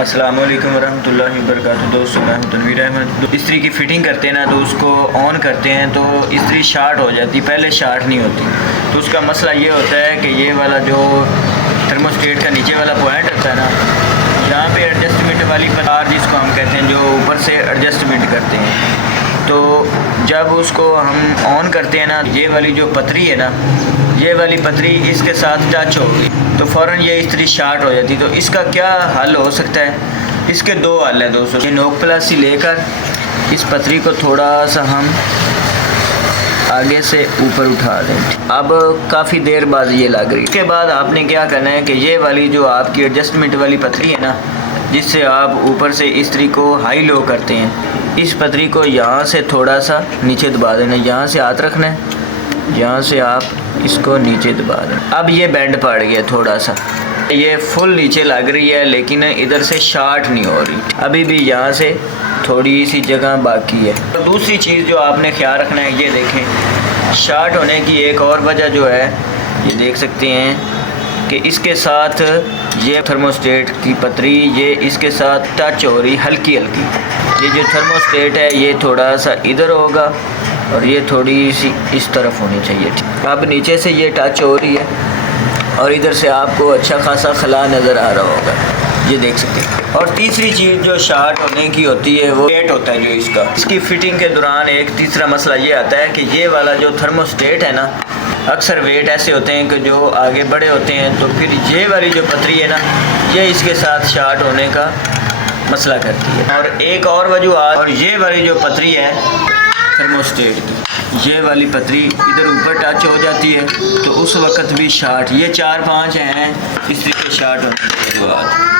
अस्सलाम वालेकुम रहमतुल्लाहि वबरकातुहू। दोस्तों मैं हूं तनवीर अहमद। इस्त्री की फ़िटिंग करते हैं ना तो उसको ऑन करते हैं तो इस्त्री शार्ट हो जाती, पहले शार्ट नहीं होती। तो उसका मसला ये होता है कि ये वाला जो थर्मोस्टेट का नीचे वाला पॉइंट होता है ना, यहाँ पे एडजस्टमेंट वाली तार जिसको हम कहते हैं, जो ऊपर से एडजस्टमेंट करते हैं, तो जब उसको हम ऑन करते हैं ना, ये वाली जो पतरी है ना, ये वाली पतरी इसके साथ टच होगी तो फ़ौरन ये इस्त्री शार्ट हो जाती। तो इसका क्या हल हो सकता है? इसके दो हल हैं दोस्तों। ये नोक प्लासी लेकर इस पतरी को थोड़ा सा हम आगे से ऊपर उठा दें। अब काफ़ी देर बाद ये लग रही है। इसके बाद आपने क्या करना है कि ये वाली जो आपकी एडजस्टमेंट वाली पतरी है ना, जिससे आप ऊपर से इस्त्री को हाई लो करते हैं, इस पतरी को यहाँ से थोड़ा सा नीचे दबा देना। यहाँ से हाथ रखना है, यहाँ से आप इसको नीचे दबा दें। अब ये बैंड पड़ गया थोड़ा सा, ये फुल नीचे लग रही है लेकिन इधर से शार्ट नहीं हो रही। अभी भी यहाँ से थोड़ी सी जगह बाकी है। तो दूसरी चीज़ जो आपने ख्याल रखना है, ये देखें, शार्ट होने की एक और वजह जो है, ये देख सकते हैं कि इसके साथ ये थर्मोस्टेट की पतरी ये इसके साथ टच हो रही हल्की हल्की। ये जो थर्मोस्टेट है ये थोड़ा सा इधर होगा और ये थोड़ी सी इस तरफ होनी चाहिए। अब नीचे से ये टच हो रही है और इधर से आपको अच्छा खासा खला नज़र आ रहा होगा, ये देख सकते हैं। और तीसरी चीज़ जो शार्ट होने की होती है वो वेट होता है। जो इसकी फ़िटिंग के दौरान एक तीसरा मसला ये आता है कि ये वाला जो थर्मोस्टेट है ना, अक्सर वेट ऐसे होते हैं कि जो आगे बड़े होते हैं, तो फिर ये वाली जो पतरी है ना, ये इसके साथ शार्ट होने का मसला करती है। और एक और वजह, और ये वाली जो पतरी है थर्मोस्टेट की, ये वाली पतरी इधर ऊपर टच हो जाती है तो उस वक़्त भी शार्ट, ये 4-5 हैं इस तरीके शार्ट होने के बाद।